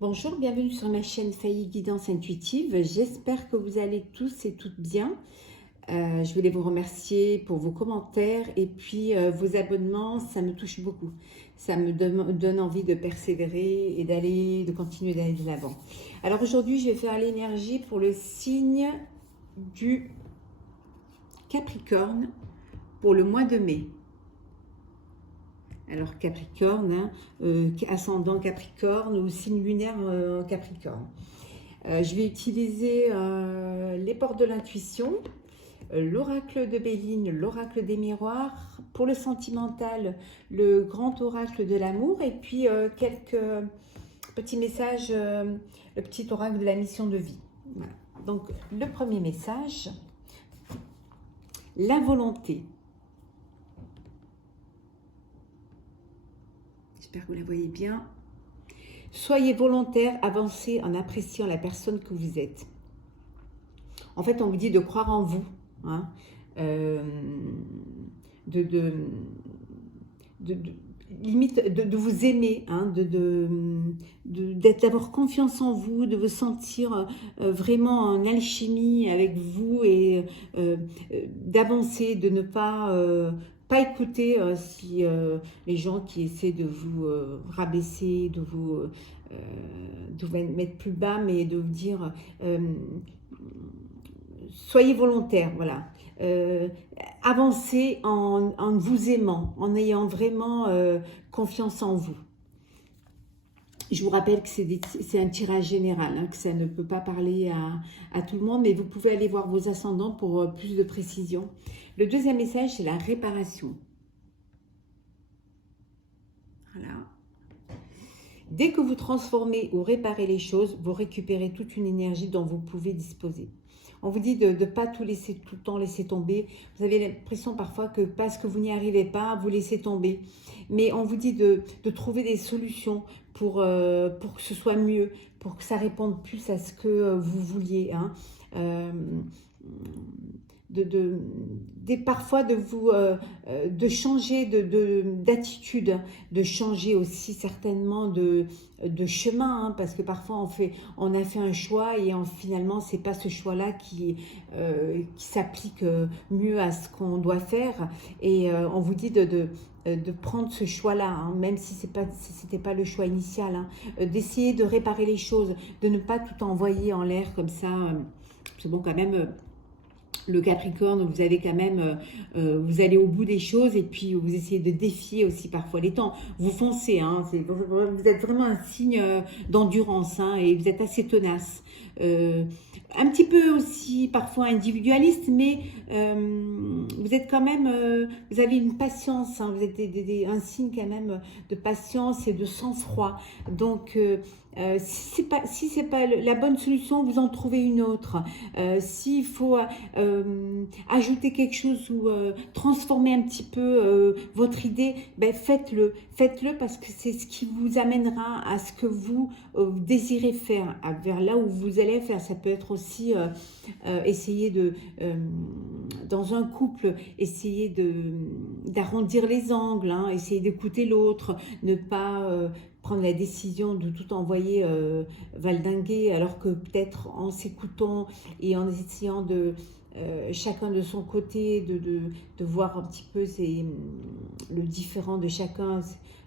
Bonjour, bienvenue sur ma chaîne Faye Guidance Intuitive. J'espère que vous allez tous et toutes bien. Je voulais vous remercier pour vos commentaires et puis vos abonnements, ça me touche beaucoup. Ça me donne envie de persévérer et de continuer d'aller de l'avant. Alors aujourd'hui, je vais faire l'énergie pour le signe du Capricorne pour le mois de mai. Alors Capricorne, ascendant Capricorne ou signe lunaire Capricorne. Je vais utiliser les portes de l'intuition, l'oracle de Béline, l'oracle des miroirs, pour le sentimental, le grand oracle de l'amour, et puis quelques petits messages, le petit oracle de la mission de vie. Voilà. Donc le premier message, la volonté. J'espère que vous la voyez bien. Soyez volontaire, avancez en appréciant la personne que vous êtes. En fait, on vous dit de croire en vous, hein, limite de vous aimer, hein, d'avoir confiance en vous, de vous sentir vraiment en alchimie avec vous et d'avancer, de ne pas écouter si les gens qui essaient de vous rabaisser, de vous mettre plus bas, mais de vous dire soyez volontaire, voilà. Avancez en vous aimant, en ayant vraiment confiance en vous. Je vous rappelle que c'est un tirage général, hein, que ça ne peut pas parler à tout le monde, mais vous pouvez aller voir vos ascendants pour plus de précision. Le deuxième message, c'est la réparation. Voilà. Dès que vous transformez ou réparez les choses, vous récupérez toute une énergie dont vous pouvez disposer. On vous dit de ne pas tout laisser tout le temps laisser tomber. Vous avez l'impression parfois que parce que vous n'y arrivez pas, vous laissez tomber. Mais on vous dit de trouver des solutions pour que ce soit mieux, pour que ça réponde plus à ce que vous vouliez. Hein. Parfois de changer d'attitude, de changer aussi certainement de chemin, hein, parce que parfois on a fait un choix et finalement c'est pas ce choix-là qui s'applique mieux à ce qu'on doit faire, et on vous dit de prendre ce choix-là, hein, même si c'était pas le choix initial, hein, d'essayer de réparer les choses, de ne pas tout envoyer en l'air comme ça. C'est bon quand même. Le Capricorne, vous avez quand même, vous allez au bout des choses et puis vous essayez de défier aussi parfois les temps. Vous foncez, hein, vous êtes vraiment un signe d'endurance, hein, et vous êtes assez tenace. Un petit peu aussi parfois individualiste, mais vous êtes quand même, vous avez une patience, hein, vous êtes un signe quand même de patience et de sang-froid. Donc si c'est pas la bonne solution, vous en trouvez une autre. S'il faut ajouter quelque chose ou transformer un petit peu votre idée, ben faites-le parce que c'est ce qui vous amènera à ce que vous désirez faire, vers là où vous allez faire. Ça peut être aussi essayer dans un couple, essayer d'arrondir les angles, hein, essayer d'écouter l'autre, ne pas prendre la décision de tout envoyer valdinguer, alors que peut-être en s'écoutant et en essayant de chacun de son côté, de voir un petit peu le différent de chacun,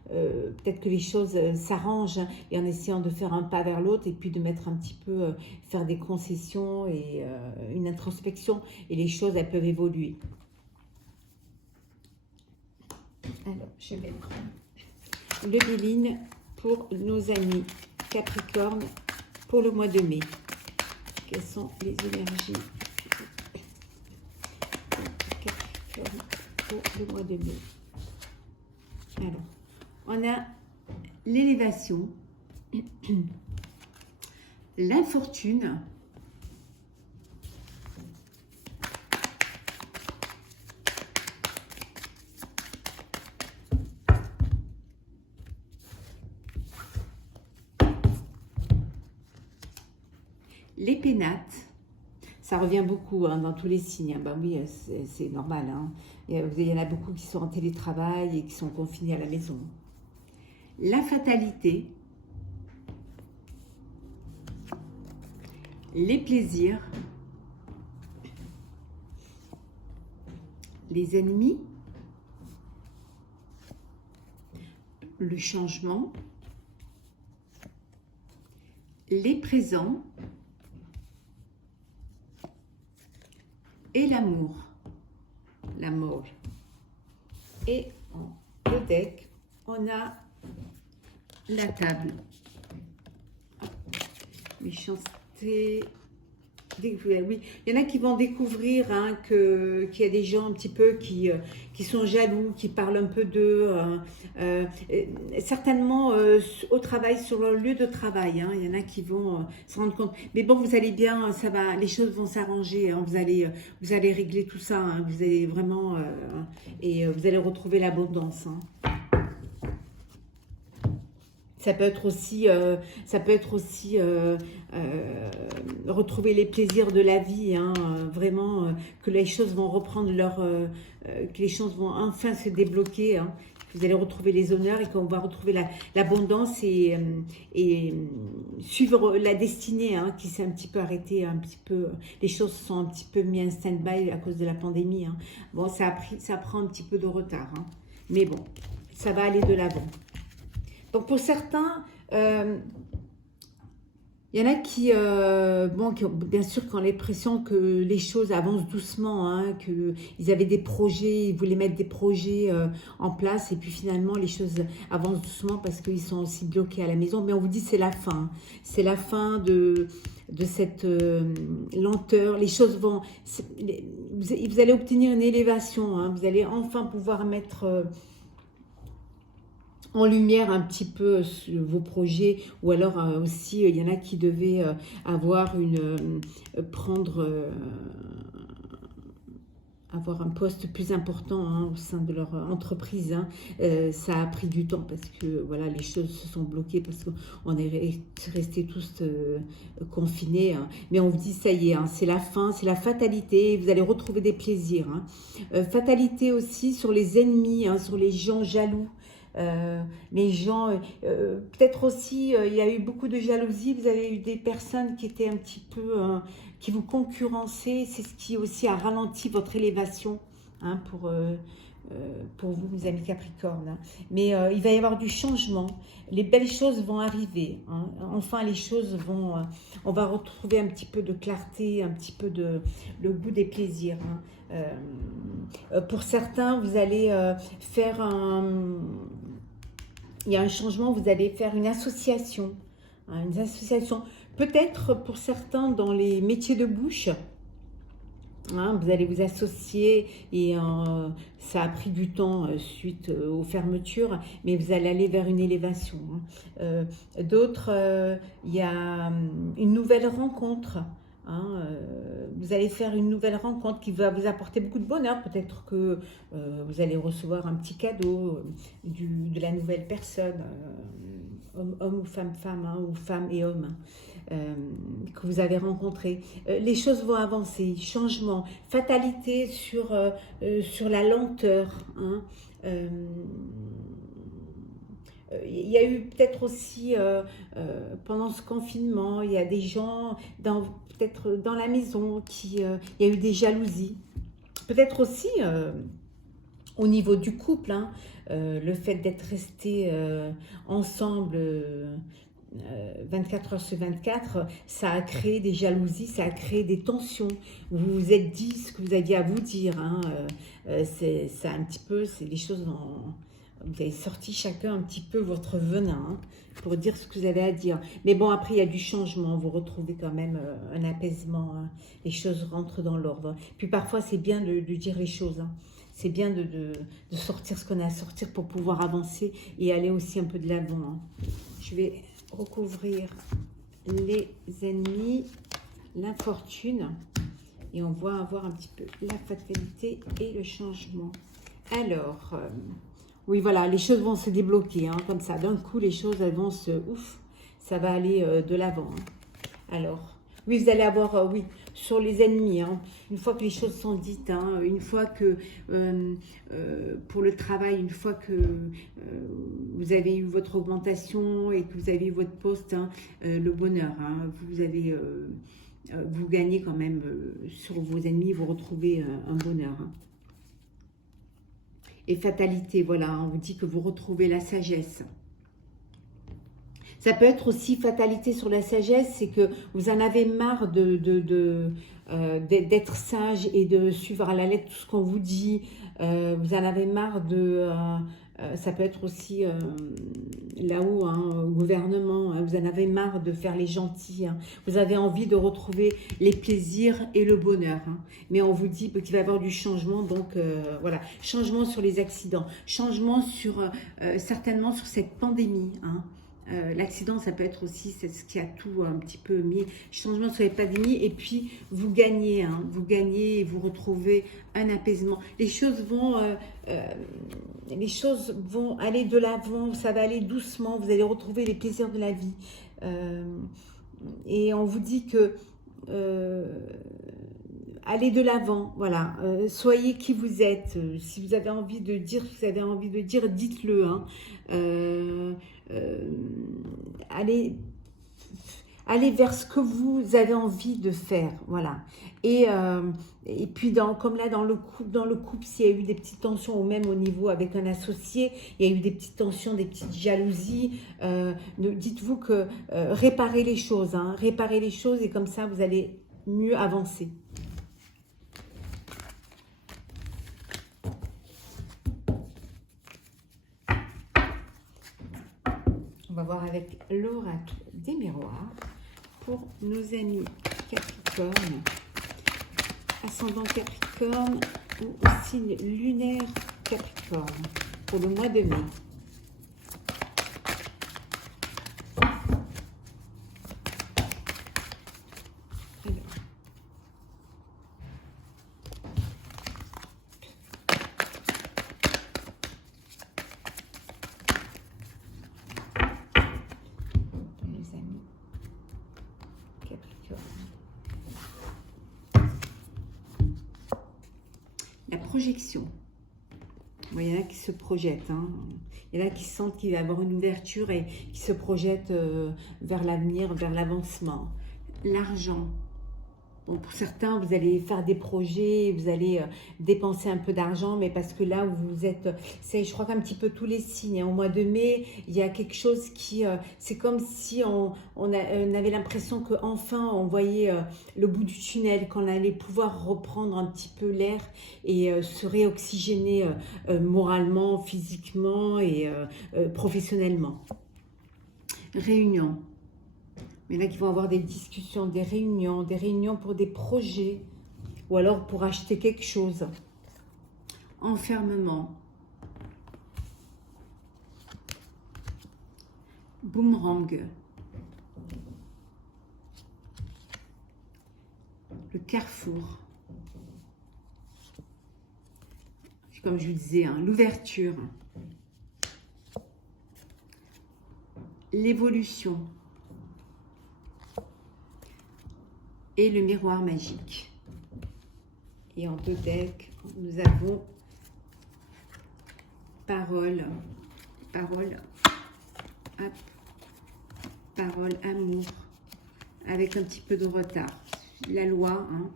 peut-être que les choses s'arrangent, hein, et en essayant de faire un pas vers l'autre et puis de mettre un petit peu, faire des concessions et une introspection, et les choses elles peuvent évoluer. Alors je vais prendre le Béline pour nos amis Capricorne pour le mois de mai. Quelles sont les énergies Capricorne pour le mois de mai? Alors, on a l'élévation, l'infortune, les pénates. Ça revient beaucoup, hein, dans tous les signes. Ben oui, c'est normal, hein. Il y en a beaucoup qui sont en télétravail et qui sont confinés à la maison. La fatalité, les plaisirs, les ennemis, le changement, les présents et l'amour, la mort. Et en le deck, on a la table. Méchanceté. Oui, il y en a qui vont découvrir hein, qu'il y a des gens un petit peu qui sont jaloux, qui parlent un peu d'eux, certainement au travail, sur leur lieu de travail. Hein, il y en a qui vont se rendre compte. Mais bon, vous allez bien, ça va, les choses vont s'arranger. Hein, vous allez régler tout ça. Hein, vous allez vraiment vous allez retrouver l'abondance. Hein. Ça peut être aussi, retrouver les plaisirs de la vie, hein, vraiment que les choses vont reprendre que les choses vont enfin se débloquer. Hein. Vous allez retrouver les honneurs et qu'on va retrouver l'abondance et suivre la destinée hein, qui s'est un petit peu arrêtée, un petit peu. Les choses sont un petit peu mises en stand-by à cause de la pandémie. Hein. Bon, ça prend un petit peu de retard, hein. Mais bon, ça va aller de l'avant. Donc pour certains, il y en a qui bien sûr, qui ont l'impression que les choses avancent doucement, hein, qu'ils avaient des projets, ils voulaient mettre des projets en place et puis finalement les choses avancent doucement parce qu'ils sont aussi bloqués à la maison. Mais on vous dit c'est la fin, c'est la fin de cette lenteur. Les choses vont, vous allez obtenir une élévation, hein, vous allez enfin pouvoir mettre en lumière un petit peu vos projets ou alors aussi il y en a qui devaient avoir avoir un poste plus important hein, au sein de leur entreprise. Hein. Ça a pris du temps parce que voilà, les choses se sont bloquées parce qu'on est restés tous confinés. Hein. Mais on vous dit ça y est, hein, c'est la fin, c'est la fatalité. Vous allez retrouver des plaisirs. Hein. Fatalité aussi sur les ennemis, hein, sur les gens jaloux. Les gens, peut-être aussi, il y a eu beaucoup de jalousie, vous avez eu des personnes qui étaient un petit peu, qui vous concurrençaient, c'est ce qui aussi a ralenti votre élévation hein, pour vous, mes amis Capricorne. Hein. Mais il va y avoir du changement, les belles choses vont arriver, hein. Enfin les choses vont, on va retrouver un petit peu de clarté, un petit peu le goût des plaisirs. Hein. Pour certains, vous allez faire il y a un changement, vous allez faire une association. Hein, une association. Peut-être pour certains dans les métiers de bouche, hein, vous allez vous associer et ça a pris du temps suite aux fermetures, mais vous allez aller vers une élévation. Hein. D'autres, il y a une nouvelle rencontre. Hein, vous allez faire une nouvelle rencontre qui va vous apporter beaucoup de bonheur. Peut-être que vous allez recevoir un petit cadeau de la nouvelle personne, homme ou femme, hein, ou femme et homme. Que vous avez rencontré. Les choses vont avancer, changement, fatalité sur la lenteur. Hein. Il y a eu peut-être aussi, pendant ce confinement, il y a des gens, peut-être dans la maison, il y a eu des jalousies. Peut-être aussi, au niveau du couple, hein, le fait d'être resté ensemble 24 heures sur 24, ça a créé des jalousies, ça a créé des tensions. Vous vous êtes dit ce que vous aviez à vous dire. Hein, c'est un petit peu, c'est des choses vous avez sorti chacun un petit peu votre venin hein, pour dire ce que vous avez à dire. Mais bon, après, il y a du changement. Vous retrouvez quand même un apaisement. Hein, les choses rentrent dans l'ordre. Puis parfois, c'est bien de dire les choses. Hein. C'est bien de sortir ce qu'on a à sortir pour pouvoir avancer et aller aussi un peu de l'avant. Hein. Je vais recouvrir les ennemis, l'infortune. Et on va avoir un petit peu la fatalité et le changement. Alors... oui, voilà, les choses vont se débloquer, hein, comme ça. D'un coup, les choses, elles vont ça va aller de l'avant. Hein. Alors, oui, vous allez avoir, oui, sur les ennemis, hein, une fois que les choses sont dites, hein, une fois que, pour le travail, une fois que vous avez eu votre augmentation et que vous avez eu votre poste, hein, le bonheur, hein, vous avez... vous gagnez quand même sur vos ennemis, vous retrouvez un bonheur. Hein. Et fatalité, voilà, on vous dit que vous retrouvez la sagesse. Ça peut être aussi fatalité sur la sagesse, c'est que vous en avez marre d'être sage et de suivre à la lettre tout ce qu'on vous dit. Vous en avez marre de... ça peut être aussi là-haut, hein, au gouvernement, hein, vous en avez marre de faire les gentils. Hein. Vous avez envie de retrouver les plaisirs et le bonheur. Hein. Mais on vous dit qu'il va y avoir du changement, donc voilà. Changement sur les accidents, changement sur, certainement sur cette pandémie. Hein. L'accident, ça peut être aussi, c'est ce qui a tout un petit peu mis, changement sur les pandémies, et puis vous gagnez, hein, vous gagnez et vous retrouvez un apaisement. Les choses vont aller de l'avant, ça va aller doucement, vous allez retrouver les plaisirs de la vie. Et on vous dit que allez de l'avant, voilà, soyez qui vous êtes. Si vous avez envie de dire ce que vous avez envie de dire, dites-le. Hein. Allez vers ce que vous avez envie de faire, voilà. Et puis, comme là, dans le couple, s'il y a eu des petites tensions, ou même au niveau avec un associé, il y a eu des petites tensions, des petites jalousies, dites-vous que réparez les choses, hein, réparez les choses, et comme ça, vous allez mieux avancer. On va voir avec l'oracle des miroirs pour nos amis Capricorne, ascendant Capricorne ou aussi lunaire Capricorne pour le mois de mai. La projection. Bon, il y en a qui se projettent. Hein. Il y en a qui sentent qu'il va y avoir une ouverture et qui se projettent vers l'avenir, vers l'avancement. L'argent. Bon, pour certains, vous allez faire des projets, vous allez dépenser un peu d'argent, mais parce que là où vous êtes, c'est, je crois qu'un petit peu tous les signes. Hein, au mois de mai, il y a quelque chose qui, c'est comme si on avait l'impression qu'enfin on voyait le bout du tunnel, qu'on allait pouvoir reprendre un petit peu l'air et se réoxygéner moralement, physiquement et professionnellement. Réunion. Il y en a qui vont avoir des discussions, des réunions pour des projets ou alors pour acheter quelque chose. Enfermement. Boomerang. Le carrefour. Comme je vous disais, hein, l'ouverture. L'évolution. Et le miroir magique. Et en deux decks, nous avons parole, hop, parole, amour, avec un petit peu de retard. La loi, hein,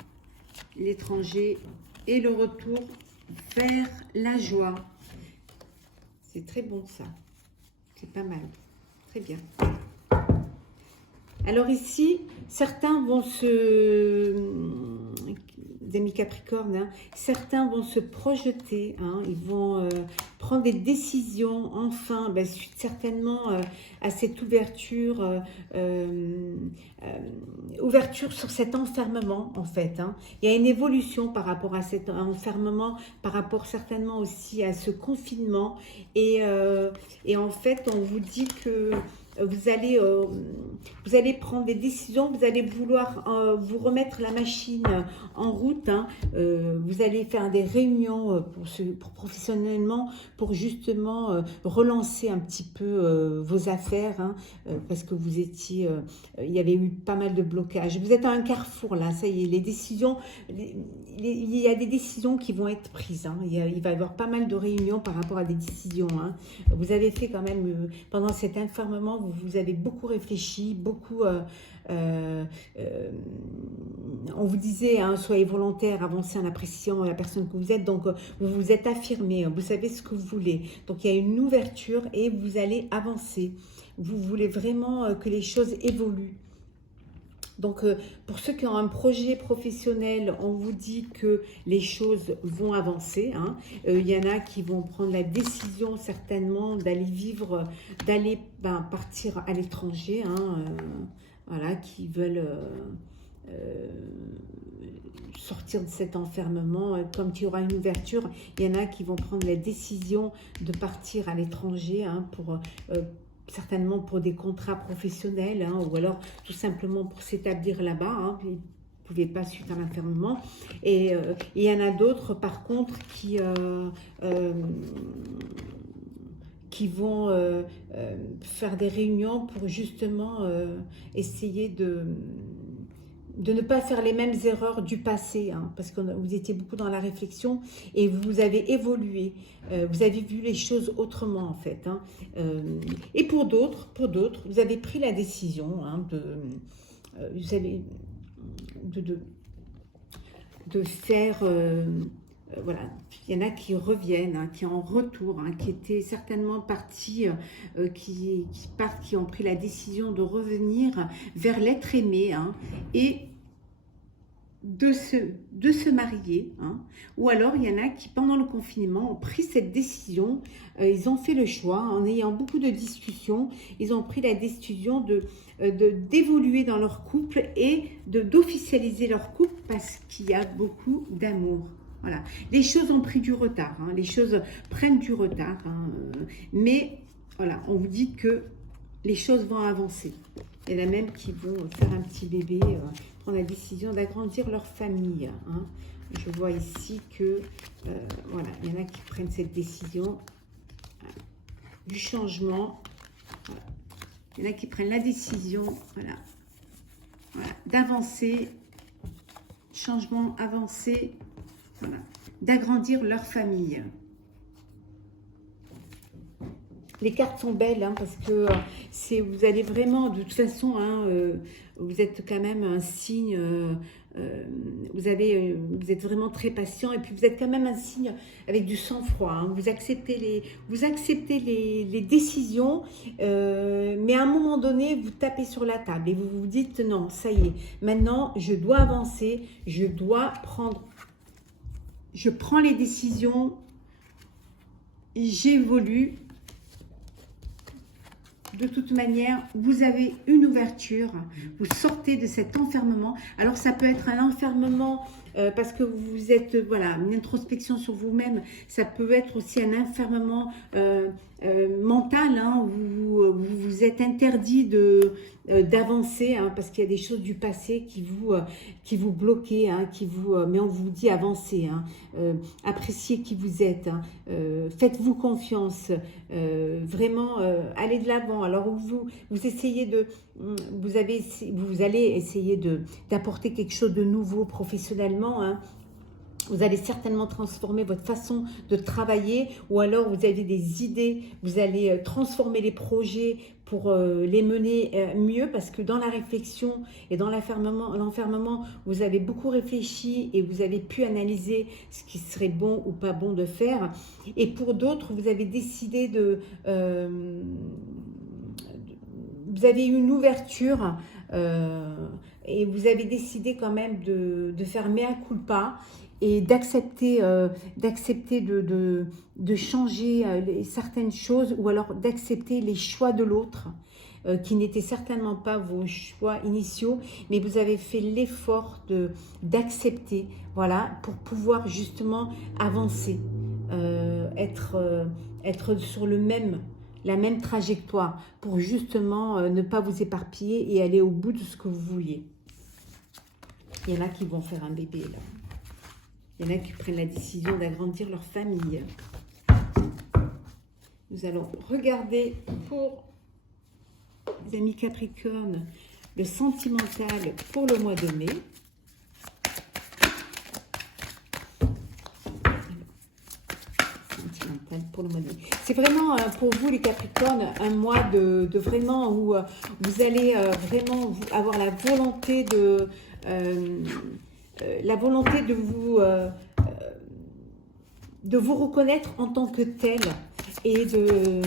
l'étranger et le retour vers la joie. C'est très bon ça. C'est pas mal. Très bien. Alors ici, certains vont les amis Capricorne, hein, certains vont se projeter, hein, ils vont prendre des décisions, enfin, suite certainement à cette ouverture, ouverture sur cet enfermement, en fait. Hein. Il y a une évolution par rapport à cet enfermement, par rapport certainement aussi à ce confinement, et en fait, on vous dit que vous allez prendre des décisions, vous allez vouloir vous remettre la machine en route. Hein. Vous allez faire des réunions pour professionnellement, pour justement relancer un petit peu vos affaires, hein, parce que vous étiez, il y avait eu pas mal de blocages. Vous êtes à un carrefour là, ça y est, les décisions, il y a des décisions qui vont être prises. Hein. Il va y avoir pas mal de réunions par rapport à des décisions. Hein. Vous avez fait quand même, pendant cet enfermement, vous avez beaucoup réfléchi, beaucoup... on vous disait, hein, soyez volontaire, avancez en appréciant la personne que vous êtes. Donc, vous vous êtes affirmé, vous savez ce que vous voulez. Donc, il y a une ouverture et vous allez avancer. Vous voulez vraiment que les choses évoluent. Donc, pour ceux qui ont un projet professionnel, on vous dit que les choses vont avancer. Hein. Il y en a qui vont prendre la décision certainement d'aller vivre, d'aller partir à l'étranger. Hein, voilà, qui veulent sortir de cet enfermement. Comme il y aura une ouverture, il y en a qui vont prendre la décision de partir à l'étranger hein, pour... certainement pour des contrats professionnels hein, ou alors tout simplement pour s'établir là-bas. Hein, ils ne pouvaient pas suite à l'enfermement. Et il y en a d'autres par contre qui vont faire des réunions pour justement essayer de ne pas faire les mêmes erreurs du passé, hein, parce que vous étiez beaucoup dans la réflexion et vous avez évolué, vous avez vu les choses autrement en fait. Hein, et pour d'autres, vous avez pris la décision hein, de faire... voilà, il y en a qui reviennent, hein, qui en retour, hein, qui étaient certainement partis, qui partent, qui ont pris la décision de revenir vers l'être aimé hein, et de se marier. Hein. Ou alors, il y en a qui, pendant le confinement, ont pris cette décision, ils ont fait le choix, en ayant beaucoup de discussions, ils ont pris la décision d'évoluer dans leur couple et d'officialiser leur couple parce qu'il y a beaucoup d'amour. Voilà. Les choses ont pris du retard, hein. Les choses prennent du retard, hein. Mais voilà, on vous dit que les choses vont avancer. Il y en a même qui vont faire un petit bébé, prendre la décision d'agrandir leur famille. Hein. Je vois ici que, voilà, il y en a qui prennent cette décision du changement. Voilà. Il y en a qui prennent la décision, voilà, d'avancer, changement, avancer. Voilà. D'agrandir leur famille. Les cartes sont belles hein, parce que vous allez vraiment, de toute façon, hein, vous êtes quand même un signe, vous êtes vraiment très patient et puis vous êtes quand même un signe avec du sang-froid. Hein, vous acceptez les décisions, mais à un moment donné, vous tapez sur la table et vous vous dites non, ça y est, maintenant je dois avancer, je prends les décisions, j'évolue. De toute manière, vous avez une ouverture, vous sortez de cet enfermement. Alors, ça peut être un enfermement parce que vous êtes, voilà, une introspection sur vous-même. Ça peut être aussi un enfermement mental, hein, où vous vous êtes interdit d'avancer, hein, parce qu'il y a des choses du passé qui vous bloquent, hein, mais on vous dit avancez, hein, appréciez qui vous êtes, hein, faites-vous confiance, vraiment allez de l'avant. Alors vous essayez vous allez essayer d'apporter quelque chose de nouveau professionnellement, hein. Vous allez certainement transformer votre façon de travailler ou alors vous avez des idées, vous allez transformer les projets pour les mener mieux parce que dans la réflexion et dans l'enfermement, vous avez beaucoup réfléchi et vous avez pu analyser ce qui serait bon ou pas bon de faire. Et pour d'autres, vous avez décidé vous avez eu une ouverture et vous avez décidé quand même de faire mea culpa et d'accepter de changer certaines choses ou alors d'accepter les choix de l'autre qui n'étaient certainement pas vos choix initiaux, mais vous avez fait l'effort d'accepter, voilà, pour pouvoir justement avancer, être sur la même trajectoire pour justement ne pas vous éparpiller et aller au bout de ce que vous vouliez. Il y en a qui vont faire un bébé là. Il y en a qui prennent la décision d'agrandir leur famille. Nous allons regarder pour les amis Capricorne le sentimental pour le mois de mai. Sentimental pour le mois de mai. c'est vraiment pour vous les Capricornes un mois de vraiment où vous allez vraiment avoir la volonté de vous reconnaître en tant que tel et de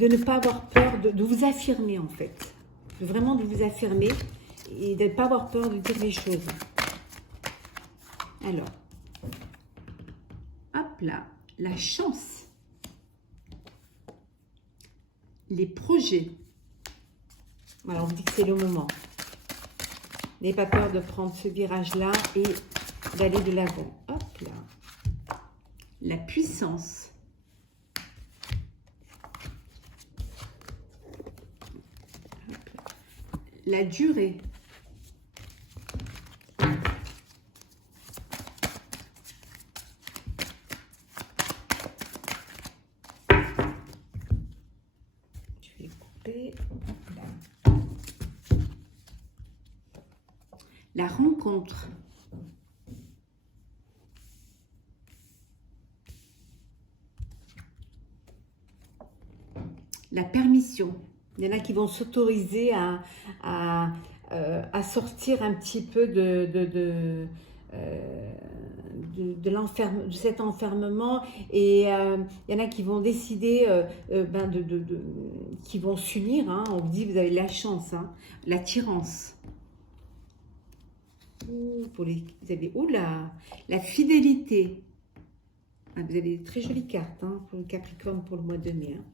ne pas avoir peur de vous affirmer en fait, vraiment de vous affirmer et de ne pas avoir peur de dire les choses. Alors, hop là, la chance, les projets. Voilà, on vous dit que c'est le moment. N'ayez pas peur de prendre ce virage-là et d'aller de l'avant. Hop là. La puissance. La durée. Je vais couper. La rencontre. La permission. Il y en a qui vont s'autoriser à sortir un petit peu de cet enfermement et il y en a qui vont décider qui vont s'unir, hein. On vous dit, vous avez la chance, hein. L'attirance. Vous avez, oula, la fidélité. Ah, vous avez de très jolies cartes, hein, pour le Capricorne pour le mois de mai, hein.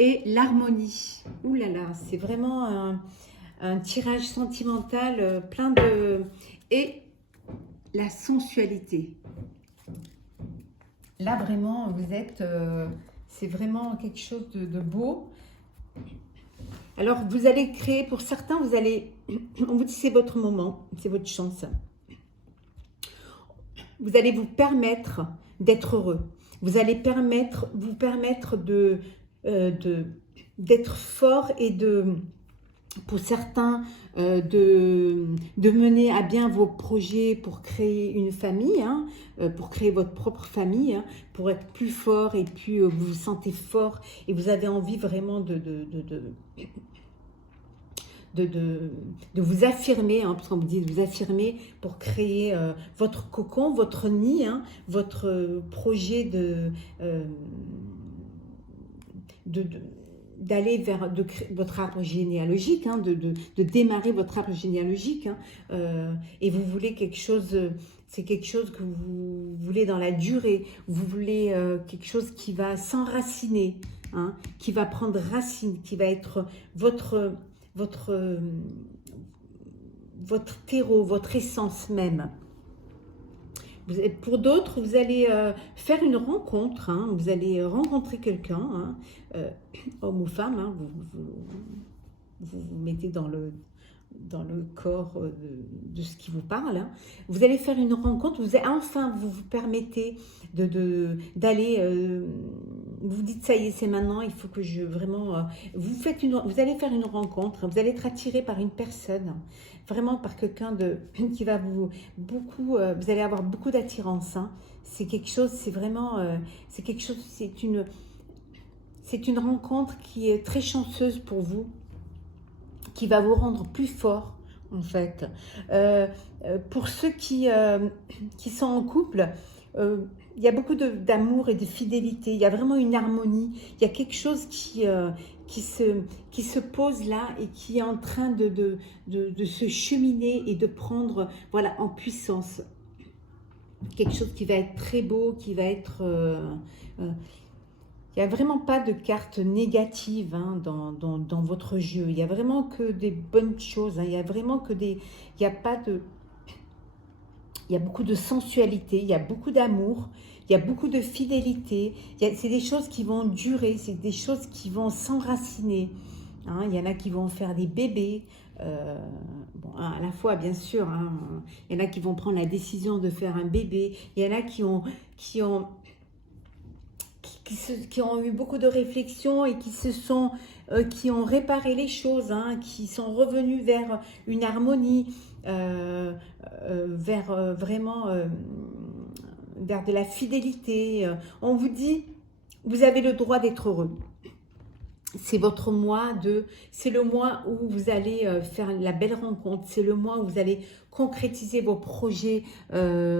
Et l'harmonie. Ouh là là, c'est vraiment un tirage sentimental plein de... Et la sensualité. Là, vraiment, vous êtes... c'est vraiment quelque chose de beau. Alors, vous allez créer, pour certains, vous allez... On vous dit c'est votre moment, c'est votre chance. Vous allez vous permettre d'être heureux. Vous allez vous permettre d'être fort et pour certains, de mener à bien vos projets pour créer une famille, hein, pour créer votre propre famille, hein, pour être plus fort et puis vous vous sentez fort et vous avez envie vraiment de vous affirmer, hein, parce qu'on vous dit de vous affirmer pour créer votre cocon, votre nid, hein, votre projet d'aller vers votre arbre généalogique, hein, de démarrer votre arbre généalogique, hein, et vous voulez quelque chose, c'est quelque chose que vous voulez dans la durée, vous voulez quelque chose qui va s'enraciner, hein, qui va prendre racine, qui va être votre terreau, votre essence même. Pour d'autres, vous allez faire une rencontre, hein, vous allez rencontrer quelqu'un, hein, homme ou femme, hein, vous mettez dans le corps de ce qui vous parle, hein. Vous allez faire une rencontre, vous vous permettez d'aller, vous vous dites ça y est, c'est maintenant, il faut que je vraiment, vous allez faire une rencontre, vous allez être attiré par une personne, vraiment par quelqu'un qui va vous allez avoir beaucoup d'attirance, hein. C'est quelque chose, c'est vraiment, c'est quelque chose, c'est une rencontre qui est très chanceuse pour vous, qui va vous rendre plus fort, en fait. Pour ceux qui sont en couple, il y a beaucoup d'amour et de fidélité. Il y a vraiment une harmonie. Il y a quelque chose qui se pose là et qui est en train de se cheminer et de prendre, voilà, en puissance. Quelque chose qui va être très beau, qui va être... il n'y a vraiment pas de cartes négatives, hein, dans votre jeu. Il n'y a vraiment que des bonnes choses, hein. Il y a vraiment que des... Il y a pas de... Il y a beaucoup de sensualité, il y a beaucoup d'amour, il y a beaucoup de fidélité. C'est des choses qui vont durer, c'est des choses qui vont s'enraciner, hein. Il y en a qui vont faire des bébés, bon, à la fois bien sûr, hein. Il y en a qui vont prendre la décision de faire un bébé. Il y en a qui ont eu beaucoup de réflexions et qui ont réparé les choses, hein, qui sont revenus vers une harmonie, vers vraiment vers de la fidélité. On vous dit, vous avez le droit d'être heureux. C'est votre mois c'est le mois où vous allez faire la belle rencontre, c'est le mois où vous allez concrétiser vos projets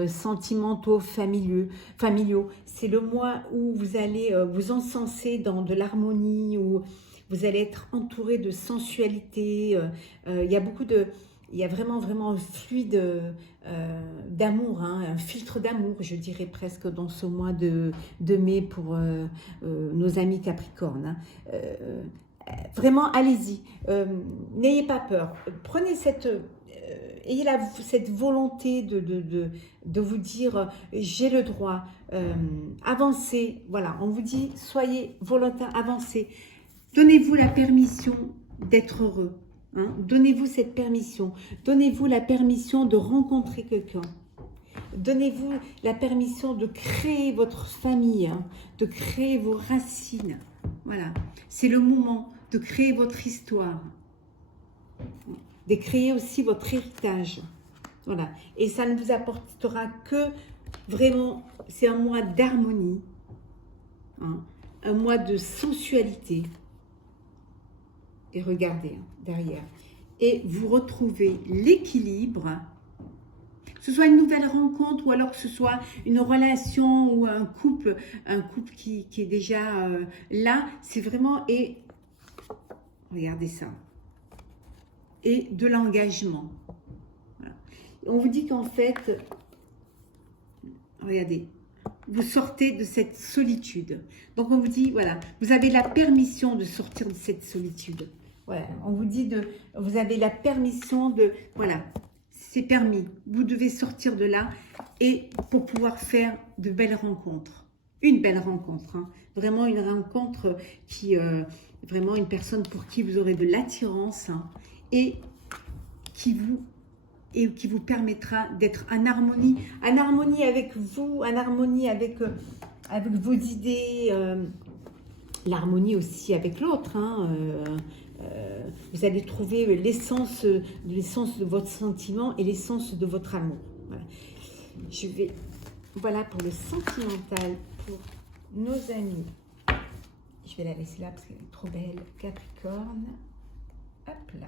sentimentaux, familiaux. C'est le mois où vous allez vous encenser dans de l'harmonie, où vous allez être entouré de sensualité. Il y a vraiment un fluide d'amour, hein, un filtre d'amour, je dirais presque, dans ce mois de mai pour nos amis Capricornes. Hein. Vraiment, allez-y, n'ayez pas peur. Prenez ayez cette volonté de vous dire j'ai le droit, avancez. Voilà, on vous dit soyez volontaire, avancez. Donnez-vous la permission d'être heureux. Hein? Donnez-vous cette permission. Donnez-vous la permission de rencontrer quelqu'un. Donnez-vous la permission de créer votre famille, hein, de créer vos racines. Voilà, c'est le moment de créer votre histoire, de créer aussi votre héritage. Voilà, et ça ne vous apportera que vraiment, c'est un mois d'harmonie, hein, un mois de sensualité. Et regardez hein, derrière. Et vous retrouvez l'équilibre, que ce soit une nouvelle rencontre ou alors que ce soit une relation ou un couple qui est déjà là. C'est vraiment, et regardez ça, et de l'engagement. Voilà. On vous dit qu'en fait, regardez, vous sortez de cette solitude. Donc on vous dit, voilà, vous avez la permission de sortir de cette solitude. Voilà, on vous dit vous avez la permission voilà, c'est permis. Vous devez sortir de là et pour pouvoir faire de belles rencontres. Une belle rencontre, hein. Vraiment une rencontre qui, vraiment une personne pour qui vous aurez de l'attirance hein, et qui vous permettra d'être en harmonie avec vous, en harmonie avec vos idées, l'harmonie aussi avec l'autre. Hein, vous allez trouver l'essence de votre sentiment et l'essence de votre amour. Voilà. Voilà pour le sentimental pour nos amis. Je vais la laisser là parce qu'elle est trop belle. Capricorne. Hop là.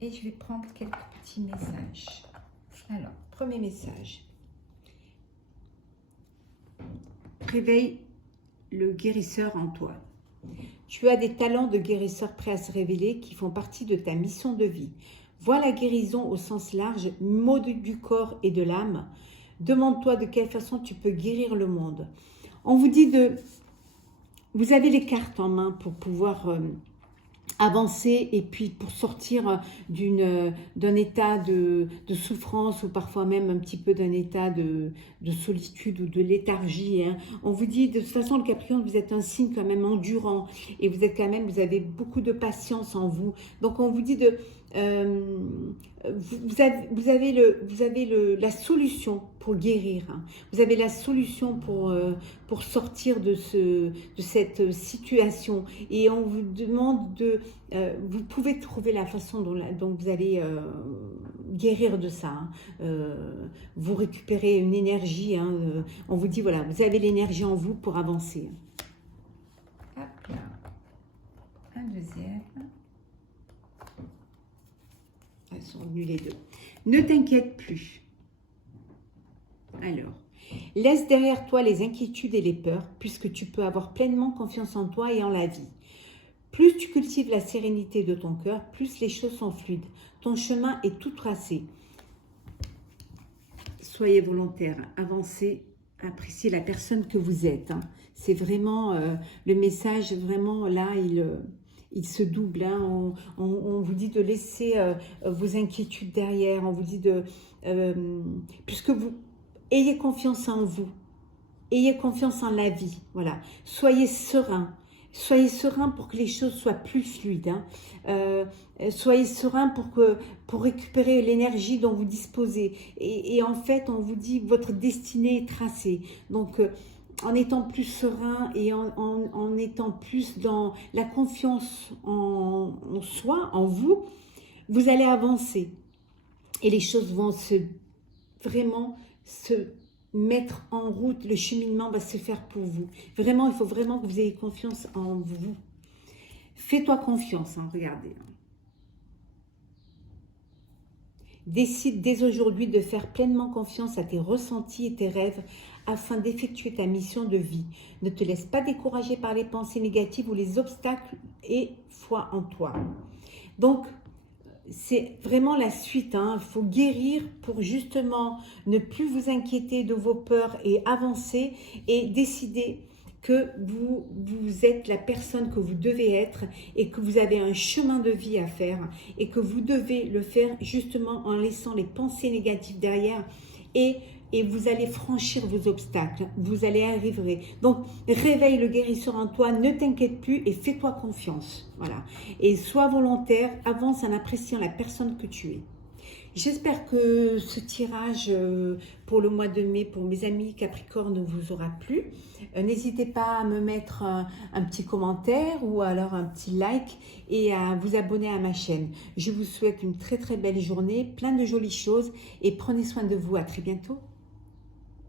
Et je vais prendre quelques petits messages. Alors, premier message. Réveille le guérisseur en toi. Tu as des talents de guérisseur prêts à se révéler qui font partie de ta mission de vie. Vois la guérison au sens large, mot du corps et de l'âme. Demande-toi de quelle façon tu peux guérir le monde. On vous dit vous avez les cartes en main pour pouvoir avancer et puis pour sortir d'un état de souffrance ou parfois même un petit peu d'un état de solitude ou de léthargie. Hein. On vous dit, de toute façon, le Capricorne, vous êtes un signe quand même endurant et vous avez beaucoup de patience en vous. Donc, on vous dit vous avez la solution pour guérir. Hein. Vous avez la solution pour sortir de cette situation. Et on vous demande vous pouvez trouver la façon dont vous allez guérir de ça. Hein. Vous récupérez une énergie. Hein. On vous dit, voilà, vous avez l'énergie en vous pour avancer. Hop là. Un deuxième. Elles sont venues les deux. Ne t'inquiète plus. Alors, laisse derrière toi les inquiétudes et les peurs, puisque tu peux avoir pleinement confiance en toi et en la vie. Plus tu cultives la sérénité de ton cœur, plus les choses sont fluides. Ton chemin est tout tracé. Soyez volontaire, avancez, appréciez la personne que vous êtes. Hein. C'est vraiment le message, vraiment là, il se double. Hein. On vous dit de laisser vos inquiétudes derrière. On vous dit puisque vous ayez confiance en vous, ayez confiance en la vie. Voilà, soyez serein. Soyez serein pour que les choses soient plus fluides. Hein. Soyez serein pour récupérer l'énergie dont vous disposez. Et en fait, on vous dit votre destinée est tracée. Donc, en étant plus serein et en étant plus dans la confiance en soi, en vous, vous allez avancer. Et les choses vont vraiment se mettre en route, le cheminement va se faire pour vous. Vraiment, il faut vraiment que vous ayez confiance en vous. Fais-toi confiance, hein, regardez. Décide dès aujourd'hui de faire pleinement confiance à tes ressentis et tes rêves afin d'effectuer ta mission de vie. Ne te laisse pas décourager par les pensées négatives ou les obstacles et foi en toi. Donc, c'est vraiment la suite. Il faut guérir pour justement ne plus vous inquiéter de vos peurs et avancer et décider que vous êtes la personne que vous devez être et que vous avez un chemin de vie à faire et que vous devez le faire justement en laissant les pensées négatives derrière et vous allez franchir vos obstacles, vous allez arriver. Donc, réveille le guérisseur en toi, ne t'inquiète plus et fais-toi confiance. Voilà. Et sois volontaire, avance en appréciant la personne que tu es. J'espère que ce tirage pour le mois de mai, pour mes amis Capricorne, vous aura plu. N'hésitez pas à me mettre un petit commentaire ou alors un petit like et à vous abonner à ma chaîne. Je vous souhaite une très très belle journée, plein de jolies choses et prenez soin de vous. À très bientôt.